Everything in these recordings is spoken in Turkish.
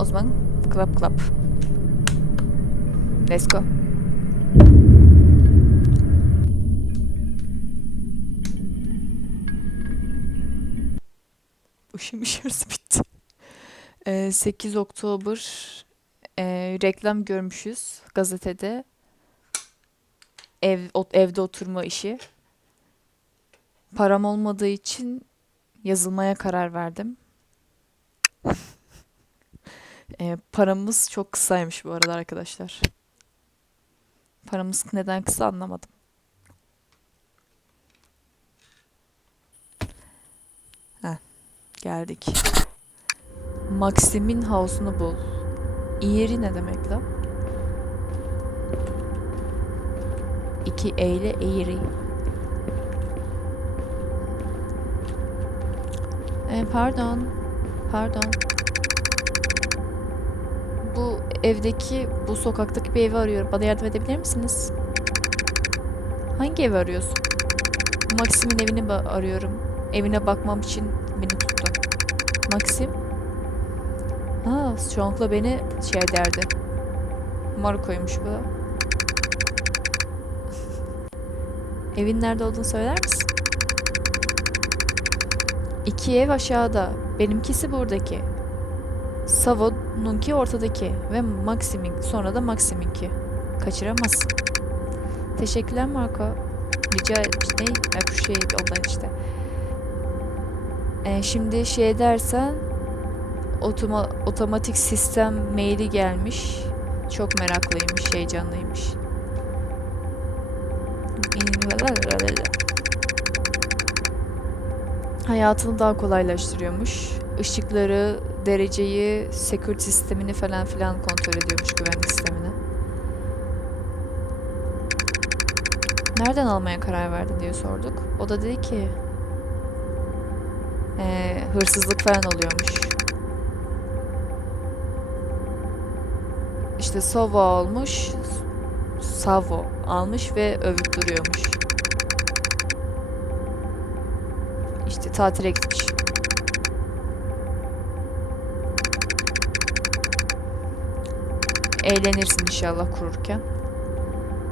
O zaman clap clap. Let's go. Işım şarjı bitti. Ee, 8 Oktober e, reklam görmüşüz gazetede. Ev o- evde oturma işi. Param olmadığı için yazılmaya karar verdim. Ee, paramız çok kısaymış bu arada arkadaşlar. Paramız neden kısa anlamadım. Heh, geldik. Maxim'in house'unu bul. İyeri ne demek la? İki E ile eğri. E, pardon. Pardon. Bu evdeki, bu sokaktaki bir evi arıyorum. Bana yardım edebilir misiniz? Hangi evi arıyorsun? Maxim'in evini arıyorum. Evine bakmam için beni tuttu. Maxim? Aa, çoğunlukla beni şey derdi. Marco'ymuş bu. Evin nerede olduğunu söyler misin? İki ev aşağıda. Benimkisi buradaki. Savo'nunki ortadaki. Ve Maxim'in sonra da Maxim'inki. Kaçıramazsın. Teşekkürler Marco. Rica ne? Appreciate ondan işte. Ee, şimdi şey dersen otoma, otomatik sistem maili gelmiş. Çok meraklıymış, heyecanlıymış. Hayatını daha kolaylaştırıyormuş. Işıkları, dereceyi, security sistemini falan filan kontrol ediyormuş güvenlik sistemini. Nereden almaya karar verdin diye sorduk. O da dedi ki eee, hırsızlık falan oluyormuş. İşte Savo almış, Savo almış ve övüp duruyormuş. İşte tatile gitmiş. Eğlenirsin inşallah kururken.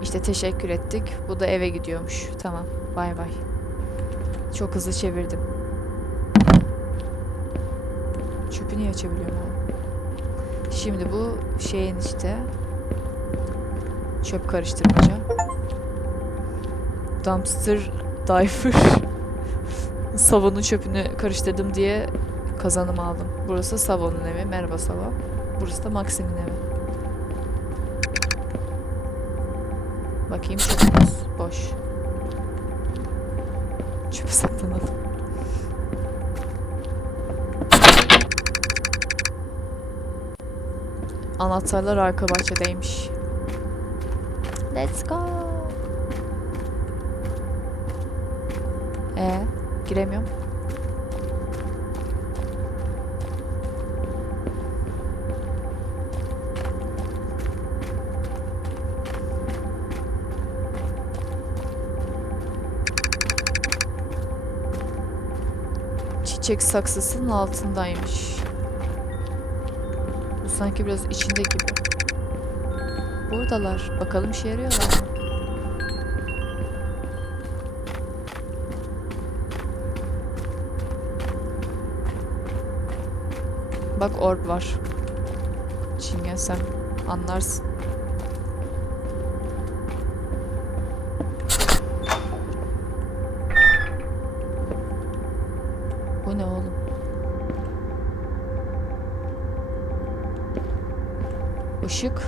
İşte teşekkür ettik. Bu da eve gidiyormuş. Tamam. Bay bay. Çok hızlı çevirdim. Çöpü niye açabiliyorum abi? Şimdi bu şeyin işte çöp karıştırmaca. Dumpster diver. Savon'un çöpünü karıştırdım diye kazanım aldım. Burası Savon'un evi. Merhaba Savo. Burası da Maxim'in evi. Bakayım çöpümüz boş. Çöpü saklanalım. Anahtarlar arka bahçedeymiş. Let's go. Ee, giremiyorum. Çiçek saksısının altındaymış. Bu sanki biraz içinde gibi. Buradalar. Bakalım işe yarıyorlar mı? Bak orb var. Çingen sen anlarsın. Bu ne oğlum? Işık.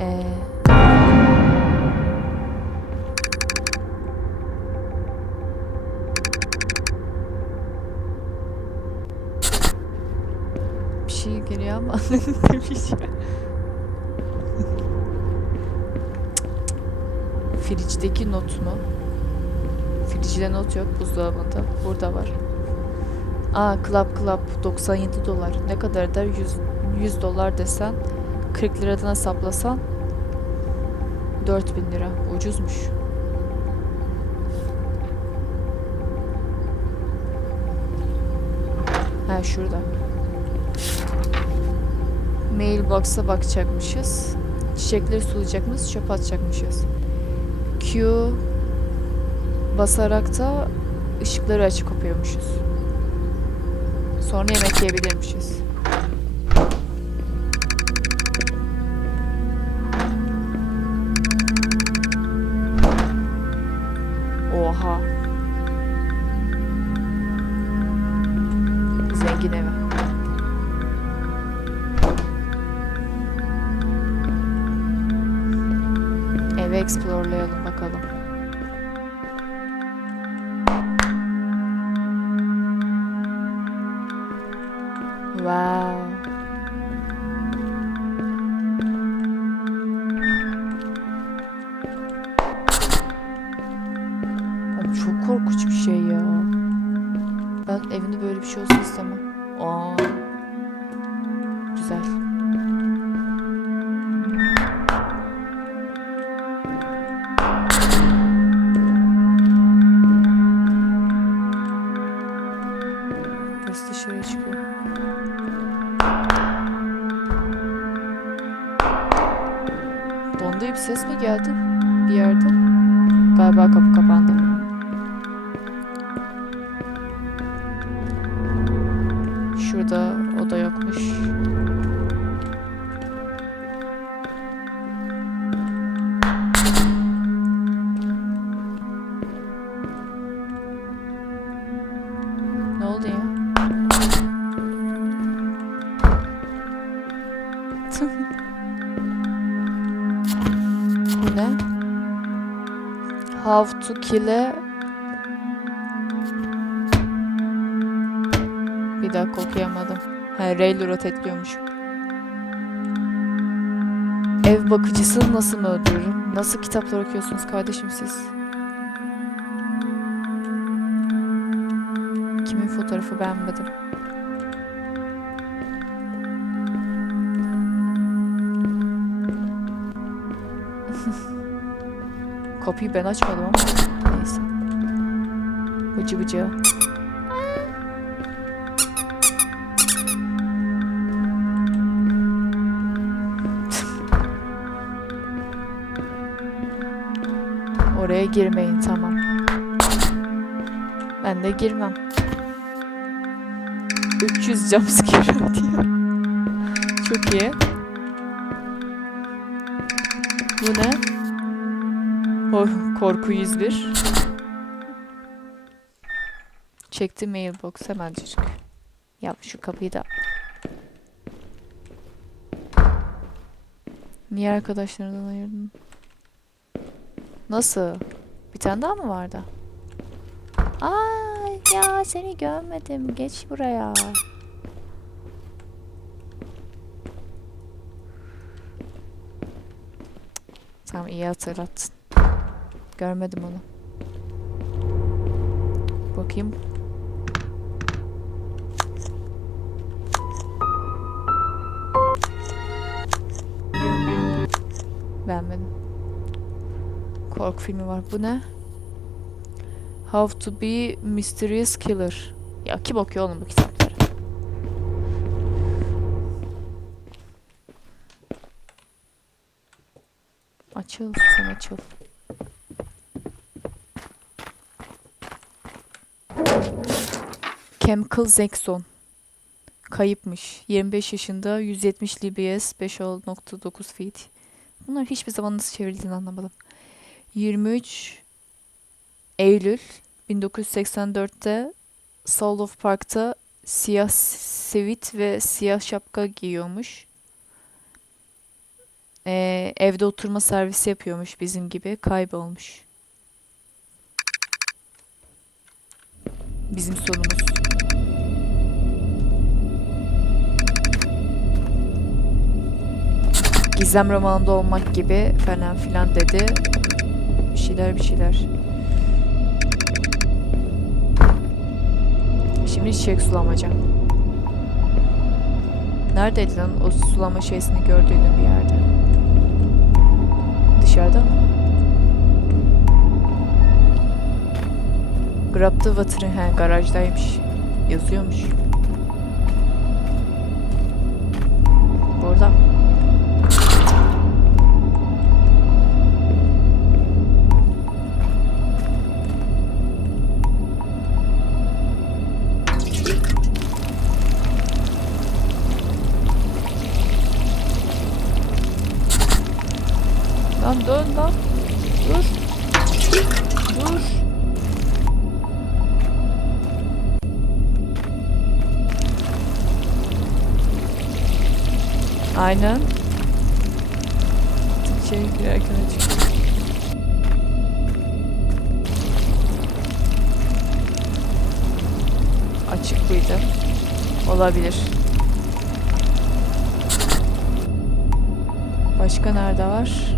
Ee, bir şey geliyor ama şey. Fricdeki not mu? Fricde not yok buzdolabında. Burada var. Aa Club Club 97 dolar. Ne kadar eder? 100, 100 dolar desen 40 liradan hesaplasan 4000 lira. Ucuzmuş. Ha şurada. Mailbox'a bakacakmışız. Çiçekleri sulayacakmışız, çöp atacakmışız. Q basarak da ışıkları açık kopuyormuşuz. Sonra yemek yiyebilirmişiz. Wow. Abi Dondu bir ses mi geldi bir yerde? Galiba kapı kapandı. A... Bir dakika okuyamadım. Ha, Ray'le rotetliyormuş. Ev bakıcısını nasıl mı öldürürüm? Nasıl kitaplar okuyorsunuz kardeşim siz? Kimin fotoğrafı beğenmedim. Kapıyı ben açmadım ama. Bıcı bıcı. Oraya girmeyin tamam. Ben de girmem. 300 jumpscare diyor. Çok iyi. Bu ne? Oh, korku 101. Çekti mailbox hemencik. Yap şu kapıyı da. Niye arkadaşlarından ayırdın? Nasıl? Bir tane daha mı vardı? Ay ya seni görmedim. Geç buraya. Tamam iyi hatırlattın. Görmedim onu. Bakayım. Korku filmi var. Bu ne? How to be Mysterious Killer. Ya kim okuyor oğlum bu kitapları? Açıl sen açıl. Chemical Zexon. Kayıpmış. 25 yaşında 170 lbs 5.9 feet. Bunlar hiçbir zaman nasıl çevrildiğini anlamadım. 23 Eylül 1984'te Soul of Park'ta siyah sivit ve siyah şapka giyiyormuş. Ee, evde oturma servisi yapıyormuş bizim gibi. Kaybolmuş. Bizim sonumuz. Gizem romanında olmak gibi falan filan dedi. Şeyler bir şeyler. Şimdi çiçek sulamaca. Neredeydi lan o sulama şeysini gördüğüm bir yerde. Dışarıda mı? Grab the water'ı he garajdaymış. Yazıyormuş. Aynen. İçeri girerken açık. Açık mıydı? Olabilir. Başka nerede var?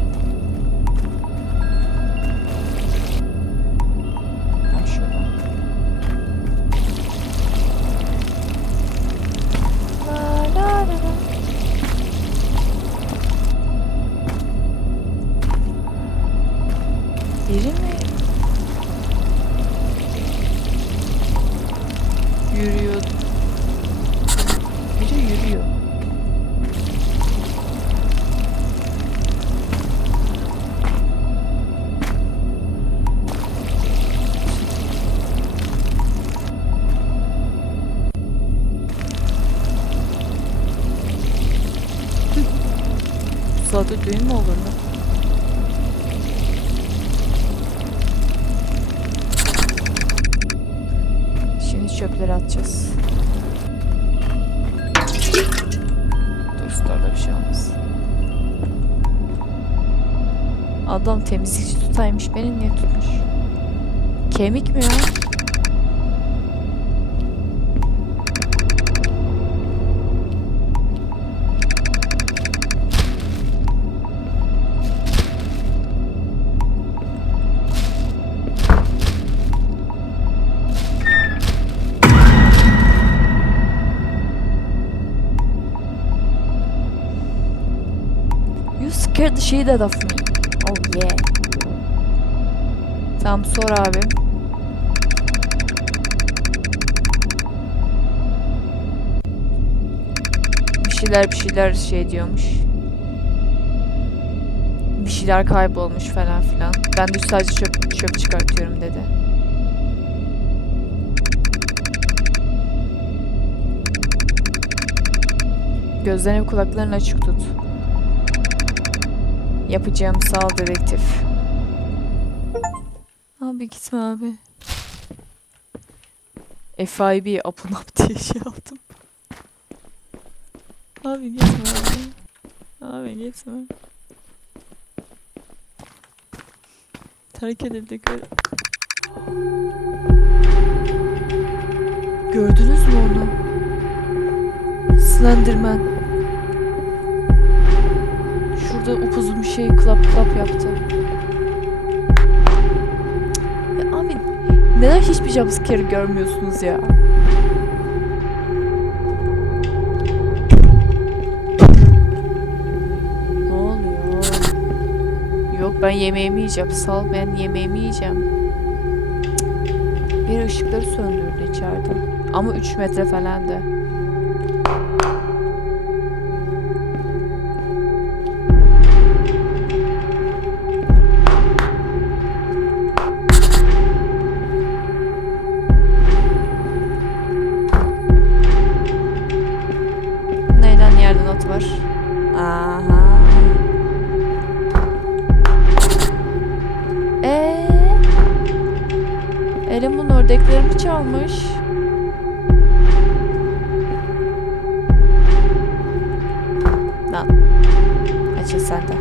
Saatte düğün mü olur? Şimdi çöpleri atacağız. Store'da bir şey olmaz. Adam temizlikçi tutaymış. Beni niye tutmuş? Kemik mi ya? Scared the shit out of me. Oh yeah. Tamam sor abi. Bir şeyler bir şeyler şey diyormuş. Bir şeyler kaybolmuş falan filan. Ben de sadece çöp, çöp çıkartıyorum dedi. Gözlerini ve kulaklarını açık tut. Yapacağım sağ ol dedektif. Abi gitme abi. FIB apunap diye şey aldım. Abi gitme abi. Abi gitme. Terk edildik. Gördünüz mü onu? Slenderman. Şurada upuzun bir şey klap klap yaptı. Ya abi neden hiçbir jumpscare görmüyorsunuz ya? Ne oluyor? Yok ben yemeğimi yiyeceğim. Sal ben yemeğimi yiyeceğim. Bir ışıkları söndürdü içeride. Ama 3 metre falan da. At var? Aha. Ee? Elimin ördeklerimi çalmış. Lan. Açıl sen de.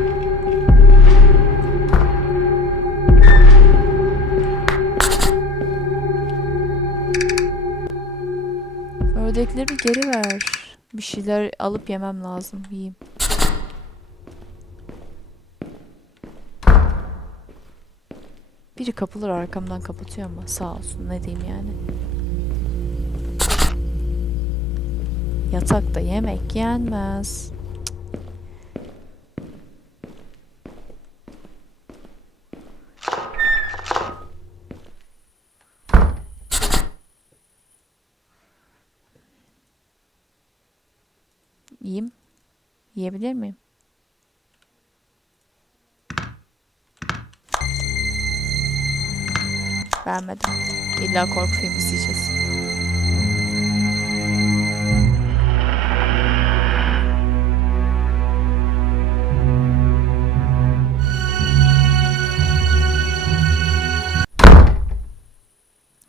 Ördekleri geri ver. Bir şeyler alıp yemem lazım. Yiyeyim. Biri kapıları arkamdan kapatıyor ama sağ olsun ne diyeyim yani. Yatakta yemek yenmez. Yiyeyim. Yiyebilir miyim? Beğenmedim. İlla korku filmi izleyeceğiz.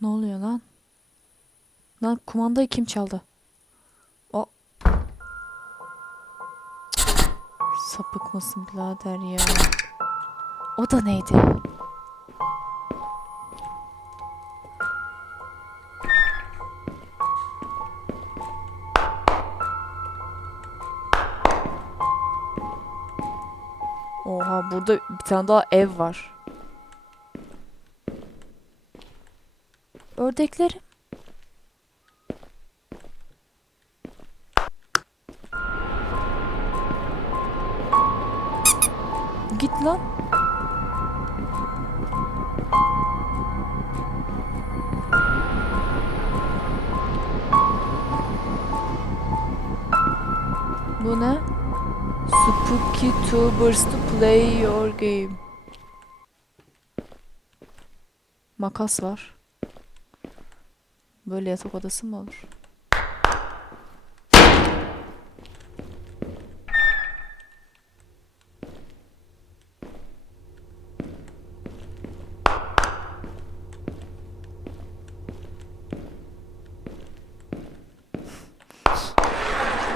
Ne oluyor lan? Lan kumandayı kim çaldı? Sapık mısın birader ya? O da neydi? Oha burada bir tane daha ev var. Ördeklerim. Lan. Bu ne? Spooky tubers to play your game. Makas var. Böyle yatak odası mı olur?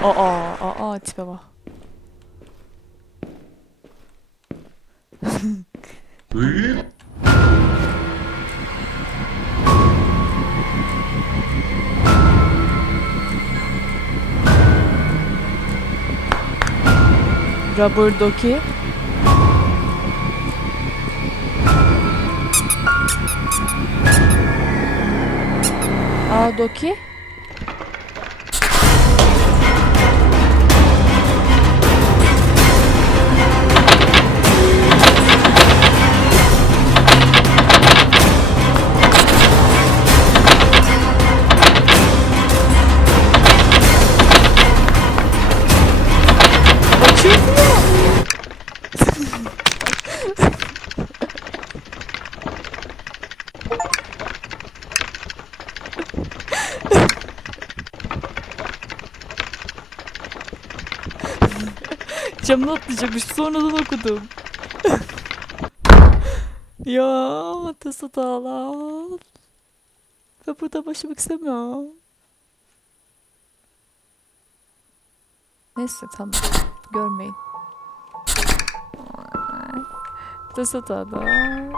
Aa, aa, tipe bak. Rubber Ducky. Aa Doki. Camını atlayacakmış. Sonradan okudum. ya tası dağlar. Ben burada başlamak istemiyorum. Neyse tamam. Görmeyin. Tası dağlar.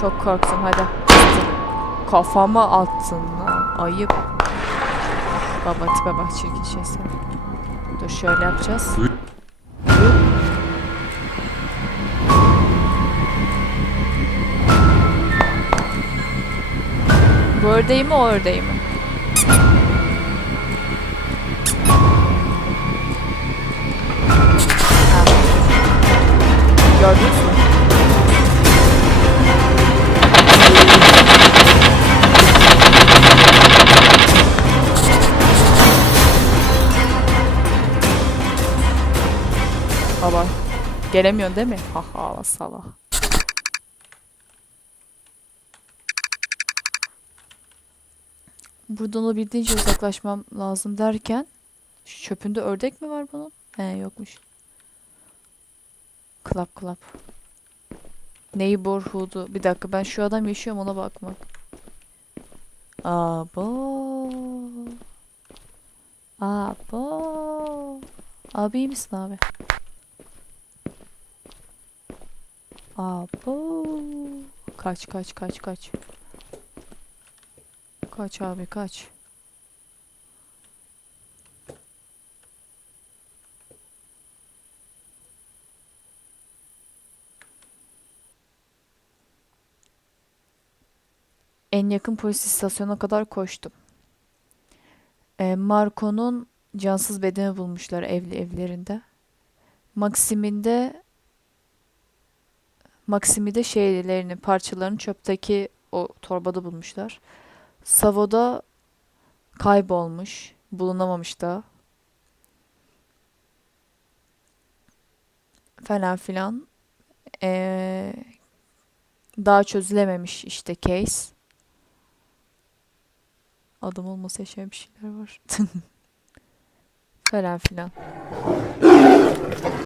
Çok korktum hadi. Kafama attın lan. Ayıp. Baba tipe bak çirkin şey sen. Dur şöyle yapacağız. Bu ördeği mi o ördeği mi? Gördünüz mü? Gelemiyorsun değil mi? Haha salak. Buradan olabildiğince uzaklaşmam lazım derken şu çöpünde ördek mi var bunun? He yokmuş. Klap klap. Neighborhood'u. Bir dakika ben şu adam yaşıyor mu ona bakmak. Abo. Abo. Abi iyi misin abi? Abo. Kaç kaç kaç kaç. Kaç abi kaç. En yakın polis istasyonuna kadar koştum. E, Marco'nun cansız bedeni bulmuşlar evli evlerinde. Maxim'in de Maxim'i de şeylerini, parçalarını çöpteki o torbada bulmuşlar. Savo'da kaybolmuş, bulunamamış da. Falan filan. Ee, daha çözülememiş işte case. Adım olmasa yaşayan bir şeyler var. Falan filan.